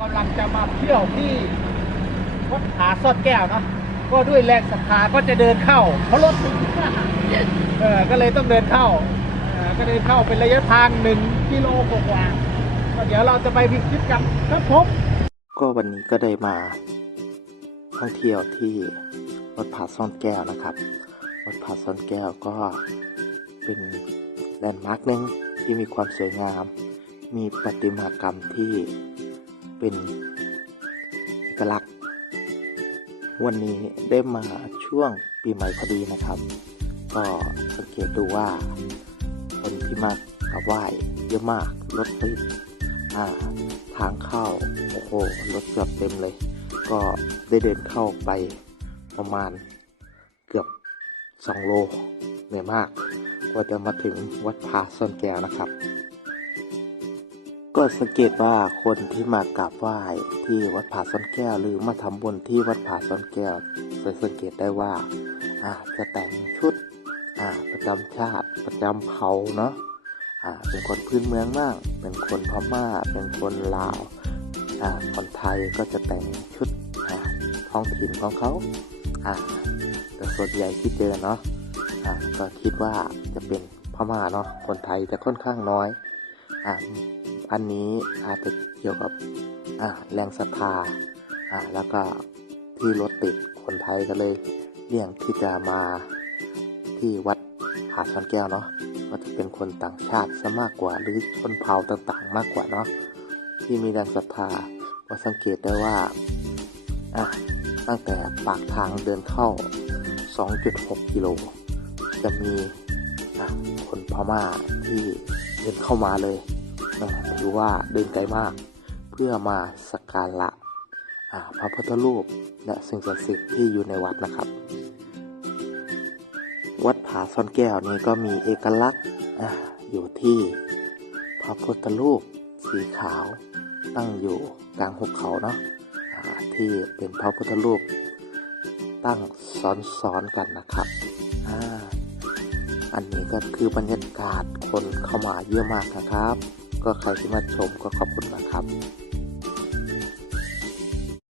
กำลังจะมาเที่ยวที่วัดผาซ่อนแก้วเนาะก็ด้วยแรงศรัทธาก็จะเดินเข้าเพราะรถติดเออก็เลยต้องเดินเข้าเออก็เดินเข้าเป็นระยะทางหนึ่งกิโลกว่าๆก็เดี๋ยวเราจะไปพิชิตกันครับผมก็วันนี้ก็ได้มาท่องเที่ยวที่วัดผาซ่อนแก้วนะครับ วัดผาซ่อนแก้วก็เป็นแลนด์มาร์กหนึ่งที่มีความสวยงาม มีประติมากรรมที่ เป็นเอกลักษณ์ วันนี้ได้มาช่วงปีใหม่พอดีนะครับ ก็สังเกตดูว่า คนที่มากราบไหว้เยอะมากรถติดอ่าทางเข้าโอ้โหรถเกือบเต็มเลย ก็ได้เดินเข้าไปประมาณเกือบ2โลเหนื่อยมากกว่าจะมาถึงวัดผาซ่อนแก้วนะครับ ก็สังเกตว่าคนที่มากราบไหว้ที่วัดผาซ่อนแก้วหรือมาทำบุญที่วัดผาซ่อนแก้วจะสังเกตได้ว่าอ่าจะแต่งชุดอ่าประจำชาติประจำเผ่าเนาะอ่าเป็นคนพื้นเมืองบ้างเป็นคนพม่า เป็นคนลาวอ่าคนไทยก็จะแต่งชุดอ่าท้องถิ่นของเขาอ่าแต่ส่วนใหญ่ที่เจอเนาะอ่าก็คิดว่าจะเป็นพม่าเนาะคนไทยจะค่อนข้างน้อยอ่า อันนี้อาจจะเกี่ยวกับแรงศรัทธาแล้วก็ที่รถติดคนไทยก็เลยเลี่ยงที่จะมาที่วัดผาซ่อนแก้วเนาะก็จะเป็นคนต่างชาติซะมากกว่าหรือชนเผ่าต่างๆ มากกว่าเนาะที่มีแรงศรัทธาก็สังเกตได้ว่าตั้งแต่ปากทางเดินเข้า 2.6 กิโล จะมีะคนพม่าที่เดินเข้ามาเลย นะถือว่าเดินไกลมาก เพื่อมาสักการะอะพระพุทธรูปและสิ่งศักดิ์สิทธิ์ที่อยู่ในวัดนะครับ วัดผาซ่อนแก้วนี้ก็มีเอกลักษณ์ออยู่ที่พระพุทธรูปสีขาวตั้งอยู่กลางหุบเขาเนาะที่เป็นพระพุทธรูปตั้งซ้อนๆกันนะครับออันนี้ก็คือบรรยากาศคนเข้ามาเยอะมากนะครับ ก็ใครที่มาชมก็ขอบคุณมากครับ